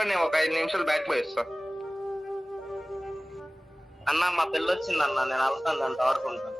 ఉంటారో నేను ఒక 5 నిమిషాలు బ్యాక్ పోయి వస్తా. అన్న మా పిల్ల వచ్చింది అన్న, నేను వెళ్తాను దాంట్లో ఆడుకుంటాను.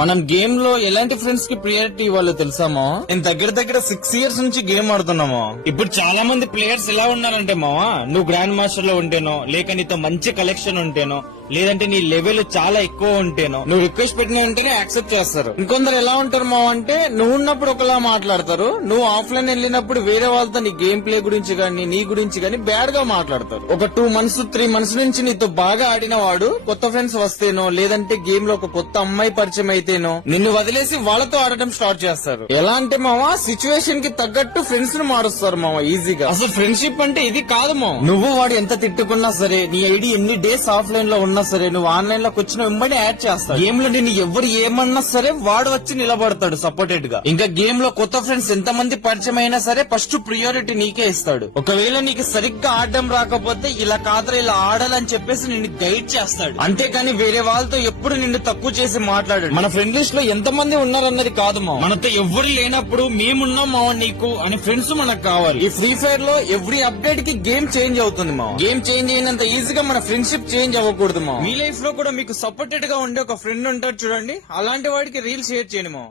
మనం గేమ్ లో ఎలాంటి ఫ్రెండ్స్ కి ప్రియారిటీ ఇవ్వాలో తెలుసామో. నేను దగ్గర 6 years నుంచి గేమ్ ఆడుతున్నామో. ఇప్పుడు చాలా మంది ప్లేయర్స్ ఎలా ఉన్నారంటే మావా, నువ్వు గ్రాండ్ మాస్టర్ లో ఉంటేనో, లేక నీతో మంచి కలెక్షన్ ఉంటేనో, లేదంటే నీ లెవెల్ చాలా ఎక్కువ ఉంటేనో నువ్వు రిక్వెస్ట్ పెట్టిన వెంటనే యాక్సెప్ట్ చేస్తారు. ఇంకొందరు ఎలా ఉంటారు మావా అంటే, నువ్వు ఉన్నప్పుడు ఒకలా మాట్లాడతారు, నువ్వు ఆఫ్లైన్ వెళ్ళినప్పుడు వేరే వాళ్ళతో నీ గేమ్ ప్లే గురించి గానీ నీ గురించి గానీ బ్యాడ్ గా మాట్లాడతారు. ఒక 2 months 3 months నుంచి నీతో బాగా ఆడిన వాడు కొత్త ఫ్రెండ్స్ వస్తేనో, లేదంటే గేమ్ లో ఒక కొత్త అమ్మాయి పరిచయం అయితేనో నిన్ను వదిలేసి వాళ్ళతో ఆడటం స్టార్ట్ చేస్తారు. ఎలా అంటే మావా, సిచ్యువేషన్ కి తగ్గట్టు ఫ్రెండ్స్ ను మారుస్తారు మావా ఈజీగా. అసలు ఫ్రెండ్షిప్ అంటే ఇది కాదు మావా. నువ్వు వాడు ఎంత తిట్టుకున్నా సరే, నీ ఐడి ఎన్ని డేస్ ఆఫ్లైన్ లో ఉన్నా సరే, నువ్వు ఆన్లైన్ లోకి వచ్చిన వెంబడి యాడ్ చేస్తాడు. గేమ్ లో నేను ఎవరు ఏమన్నా సరే వాడు వచ్చి నిలబడతాడు సపోర్టెడ్ గా. ఇంకా గేమ్ లో కొత్త ఫ్రెండ్స్ ఎంత మంది పరిచయం అయినా సరే ఫస్ట్ ప్రియారిటీ నీకే ఇస్తాడు. ఒకవేళ నీకు సరిగ్గా ఆడడం రాకపోతే ఇలా కాదురా ఇలా ఆడాలని చెప్పేసి నిన్ను గైడ్ చేస్తాడు. అంతేకాని వేరే వాళ్ళతో ఎప్పుడు నిన్ను తక్కువ చేసి మాట్లాడాడు. మన ఫ్రెండ్ లిస్ట్ లో ఎంత మంది ఉన్నారన్నది కాదు మా, మనతో ఎవరు లేనప్పుడు మేమున్నాం మావా నీకు అని ఫ్రెండ్స్ మనకు కావాలి. ఈ ఫ్రీ ఫైర్ లో ఎవ్రీ అప్డేట్ కి గేమ్ చేంజ్ అవుతుంది మా. గేమ్ చేంజ్ అయినంత ఈజీగా మన ఫ్రెండ్షిప్ చేంజ్ అవ్వకూడదు మా. మీ లైఫ్ లో కూడా మీకు సపోర్టెడ్ గా ఉండే ఒక ఫ్రెండ్ ఉంటాడు చూడండి, అలాంటి వాడికి రీల్ షేర్ చేయండి మా.